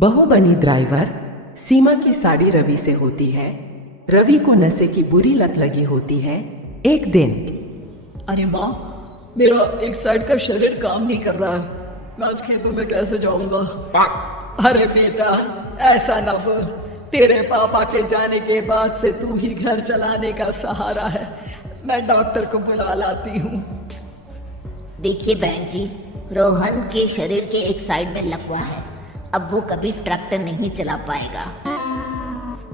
बहू बनी ड्राइवर। सीमा की साड़ी रवि से होती है। रवि को नशे की बुरी लत लगी होती है। एक दिन अरे माँ, मेरा एक साइड का शरीर काम नहीं कर रहा है। मैं आज खेतों में कैसे जाऊंगा? अरे बेटा, ऐसा ना बोल। तेरे पापा के जाने के बाद से तू ही घर चलाने का सहारा है। मैं डॉक्टर को बुला लाती हूँ। देखिए बहन जी, रोहन के शरीर के एक साइड में लकवा है। अब वो कभी ट्रैक्टर नहीं चला पाएगा।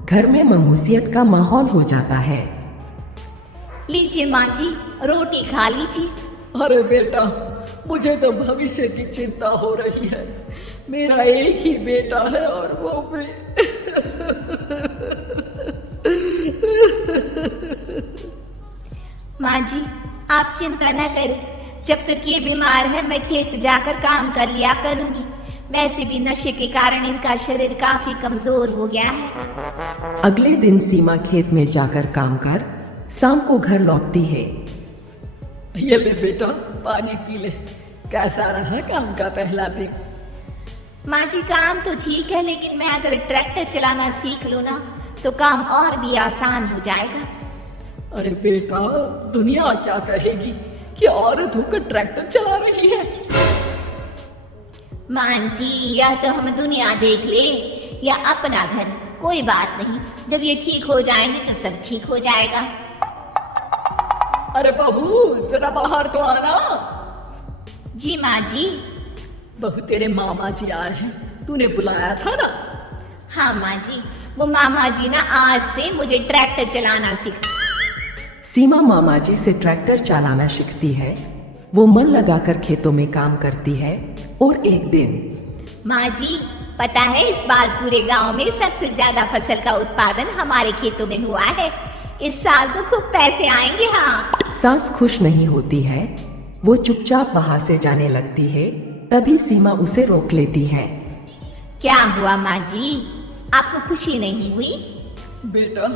घर में ममूसियत का माहौल हो जाता है। लीजिए माँ जी, रोटी खा लीजिए। अरे बेटा, मुझे तो भविष्य की चिंता हो रही है। मेरा एक ही बेटा है और वो भी माँ जी, आप चिंता न करें। जब तक ये बीमार है मैं खेत जाकर काम कर लिया करूंगी। वैसे भी नशे के कारण इनका शरीर काफी कमजोर हो गया है। अगले दिन सीमा खेत में जाकर काम कर शाम को घर लौटती है। ये ले बेटा, पानी पी ले। कैसा रहा काम का पहला दिन? माँ जी, काम तो ठीक है, लेकिन मैं अगर ट्रैक्टर चलाना सीख लूँ ना तो काम और भी आसान हो जाएगा। अरे बेटा, दुनिया क्या कहेगी कि औरत होकर ट्रैक्टर चला रही है? माँ जी, या तो हम दुनिया देख ले या अपना घर, कोई बात नहीं। जब ये ठीक हो जाएंगे तो सब ठीक हो जाएगा। अरे बहू, जरा बाहर तो आना। जी माँ जी। बहू, तेरे मामा जी आए हैं, तूने बुलाया था ना? हाँ माँ जी, वो मामा जी ना आज से मुझे ट्रैक्टर चलाना सिखा। सीमा मामा जी से ट्रैक्टर चलाना सीखती है। वो मन लगाकर खेतों में काम करती है। और एक दिन माँ जी, पता है इस बार पूरे गांव में सबसे ज्यादा फसल का उत्पादन हमारे खेतों में हुआ है। इस साल तो खूब पैसे आएंगे। हाँ। सास खुश नहीं होती है। वो चुपचाप वहां से जाने लगती है। तभी सीमा उसे रोक लेती है। क्या हुआ माँ जी, आपको खुशी नहीं हुई? बेटा,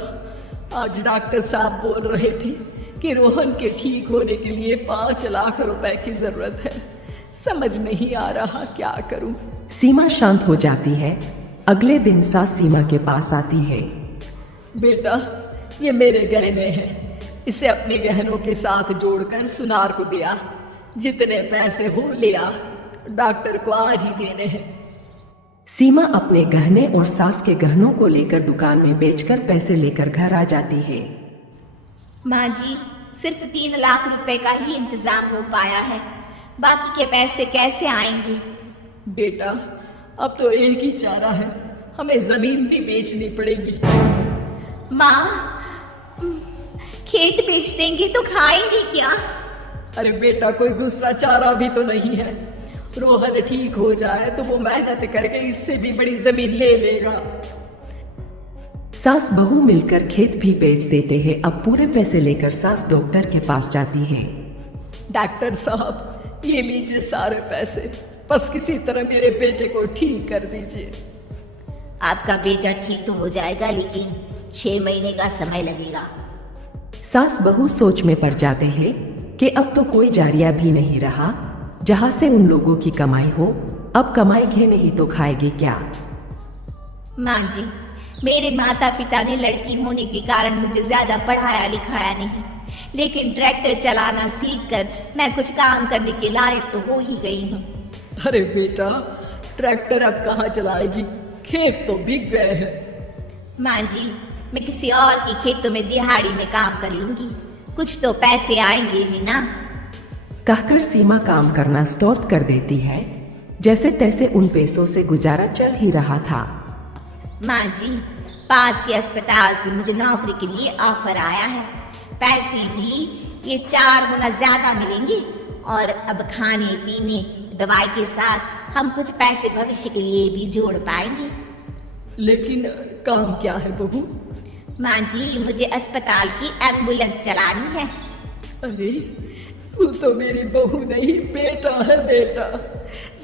आज डॉक्टर साहब बोल रहे थे कि रोहन के ठीक होने के लिए 5 लाख रुपए की जरूरत है। समझ नहीं आ रहा क्या करूं। सीमा शांत हो जाती है। अगले दिन सास सीमा के पास आती है। बेटा, ये मेरे गहने हैं। इसे अपने गहनों के साथ जोड़कर सुनार को दिया। जितने पैसे हो लिया, डॉक्टर को आज ही देने हैं। सीमा अपने गहने और सास के गहनों को लेकर दुकान में बेचकर पैसे लेकर घर आ जाती है। माँ जी, सिर्फ 3 लाख रुपए का ही इंतजाम हो पाया है। बाकी के पैसे कैसे आएंगे? बेटा, अब तो एक ही चारा है, हमें जमीन भी बेचनी पड़ेगी। माँ, खेत बेच देंगे तो खाएंगे क्या? अरे बेटा, कोई दूसरा चारा भी तो नहीं है। रोहन ठीक हो जाए तो वो मेहनत करके इससे भी बड़ी जमीन ले लेगा। सास बहू मिलकर खेत भी बेच देते हैं। अब पूरे पैसे लेकर सास डॉक्टर के पास जाती है। डॉक्टर साहब, ये लीजिए सारे पैसे। बस किसी तरह मेरे बेटे को ठीक कर दीजिए। आपका बेटा ठीक तो हो जाएगा, लेकिन 6 महीने का समय लगेगा। सास बहू सोच में पड़ जाते हैं कि अब तो कोई जारिया भी नहीं रहा जहां से उन लोगों की कमाई हो। अब कमाएंगे नहीं तो खाएंगे क्या? माँ जी, मेरे माता पिता ने लड़की होने के कारण मुझे ज्यादा पढ़ाया लिखाया नहीं, लेकिन ट्रैक्टर चलाना सीखकर मैं कुछ काम करने के लायक तो हो ही गई हूँ। अरे बेटा, ट्रैक्टर अब कहाँ चलाएगी? खेत तो बिक गए हैं। माँ जी, मैं किसी और के खेतों में दिहाड़ी में काम कर लूंगी, कुछ तो पैसे आएंगे ही ना। कहकर सीमा काम करना स्टार्ट कर देती है। जैसे तैसे उन पैसों से गुजारा चल ही रहा था। माँ जी, पास के अस्पताल से मुझे नौकरी के लिए ऑफर आया है। पैसे भी ये 4 गुना ज्यादा मिलेंगे और अब खाने पीने दवाई के साथ हम कुछ पैसे भविष्य के लिए भी जोड़ पाएंगे। लेकिन काम क्या है बहू? माँ जी, मुझे अस्पताल की एम्बुलेंस चलानी है। अरे, तू तो मेरी बहू नहीं, बेटा है। बेटा,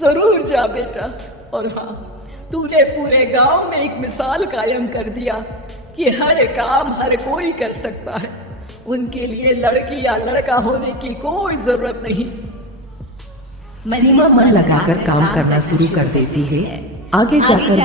जरूर जा बेटा। और हाँ, तूने पूरे गांव में एक मिसाल कायम कर दिया कि हर काम हर कोई कर सकता है। उनके लिए लड़की या लड़का होने की कोई जरूरत नहीं। सीमा मन लगाकर काम करना शुरू कर देती है। आगे जाकर